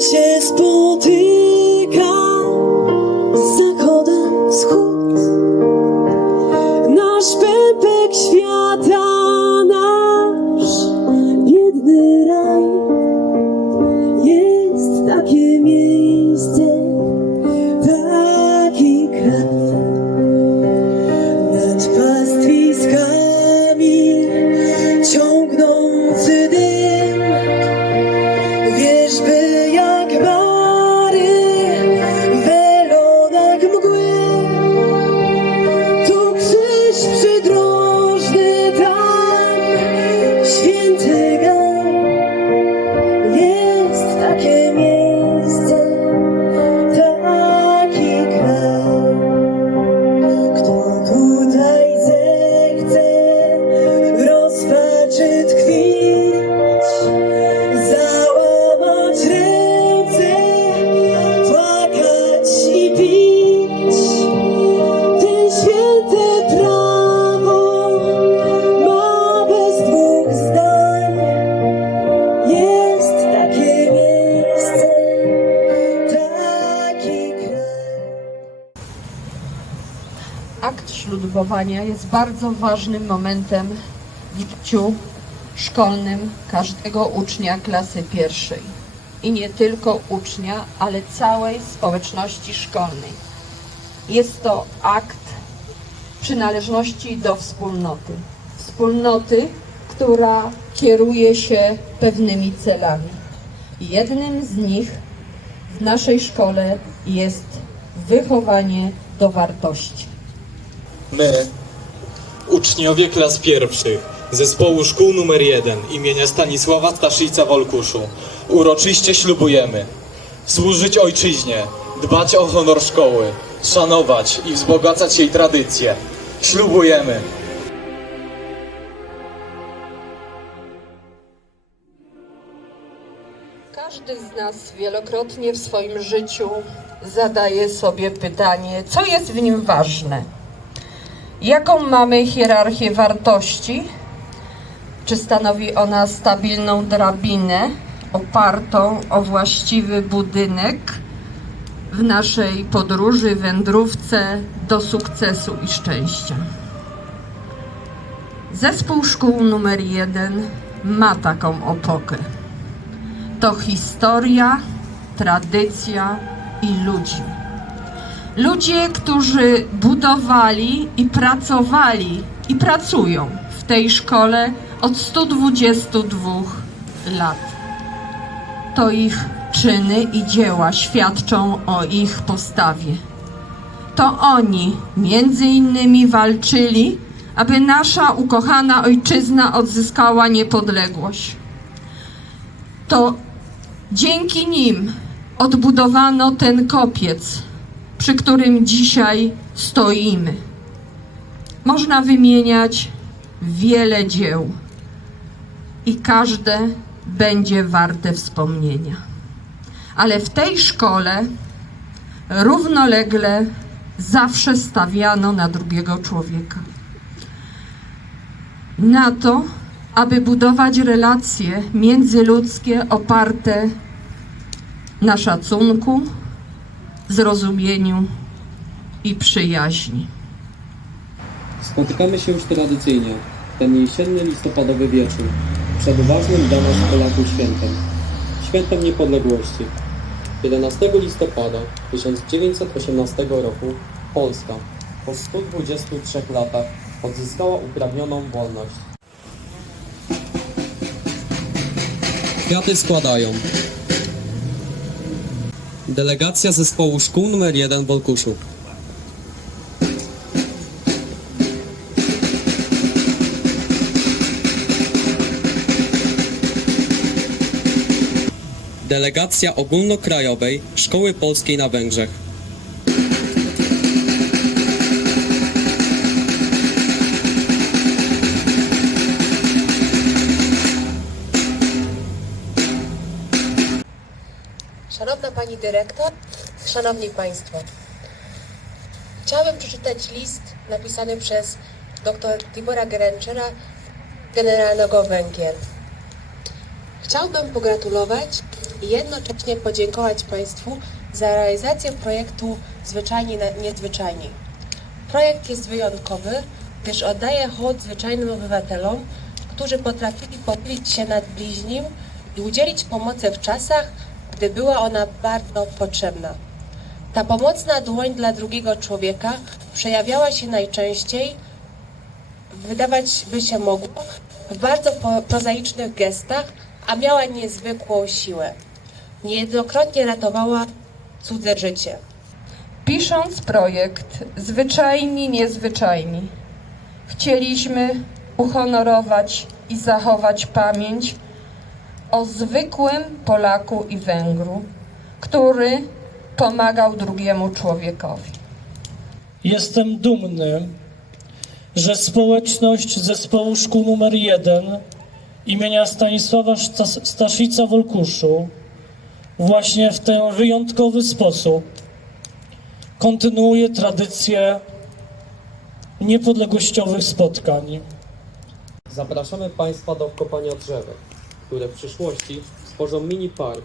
Się spotyka z zachodem wschód, nasz pępek świata, nasz biedny raj jest takie miejsce. Jest bardzo ważnym momentem w życiu szkolnym każdego ucznia klasy pierwszej. I nie tylko ucznia, ale całej społeczności szkolnej. Jest to akt przynależności do wspólnoty. Wspólnoty, która kieruje się pewnymi celami. Jednym z nich w naszej szkole jest wychowanie do wartości. My, uczniowie klas pierwszych zespołu szkół numer 1 imienia Stanisława Staszica Wolkuszu, uroczyście ślubujemy służyć ojczyźnie, dbać o honor szkoły, szanować i wzbogacać jej tradycje. Ślubujemy. Każdy z nas wielokrotnie w swoim życiu zadaje sobie pytanie, co jest w nim ważne. Jaką mamy hierarchię wartości? Czy stanowi ona stabilną drabinę opartą o właściwy budynek w naszej podróży, wędrówce do sukcesu i szczęścia? Zespół szkół numer jeden ma taką opokę to historia, tradycja i ludzi. Ludzie, którzy budowali i pracowali i pracują w tej szkole od 122 lat. To ich czyny i dzieła świadczą o ich postawie. To oni między innymi walczyli, aby nasza ukochana ojczyzna odzyskała niepodległość to dzięki nim odbudowano ten kopiec, przy którym dzisiaj stoimy. Można wymieniać wiele dzieł i każde będzie warte wspomnienia. Ale w tej szkole równolegle zawsze stawiano na drugiego człowieka. Na to, aby budować relacje międzyludzkie oparte na szacunku, zrozumieniu i przyjaźni. Spotykamy się już tradycyjnie, ten jesienny listopadowy wieczór, przed ważnym dla nas Polaków świętem, świętem niepodległości. 11 listopada 1918 roku Polska po 123 latach odzyskała upragnioną wolność. Kwiaty składają Delegacja zespołu szkół nr 1 w Olkuszu. Delegacja ogólnokrajowej Szkoły Polskiej na Węgrzech. Dyrektor, Szanowni Państwo. Chciałabym przeczytać list napisany przez dr Tibora Gerenczera, generalnego Węgier. Chciałbym pogratulować i jednocześnie podziękować Państwu za realizację projektu Zwyczajni Niezwyczajni. Projekt jest wyjątkowy, gdyż oddaje hołd zwyczajnym obywatelom, którzy potrafili pochylić się nad bliźnim i udzielić pomocy w czasach, gdy była ona bardzo potrzebna. Ta pomocna dłoń dla drugiego człowieka przejawiała się najczęściej, wydawać by się mogło, w bardzo prozaicznych gestach, a miała niezwykłą siłę. Niejednokrotnie ratowała cudze życie. Pisząc projekt Zwyczajni Niezwyczajni, chcieliśmy uhonorować i zachować pamięć o zwykłym Polaku i Węgru, który pomagał drugiemu człowiekowi. Jestem dumny, że społeczność zespołu szkół nr 1 imienia Stanisława Stas- Staszica w Olkuszu właśnie w ten wyjątkowy sposób kontynuuje tradycję niepodległościowych spotkań. Zapraszamy Państwa do kopania drzewek, które w przyszłości stworzą mini park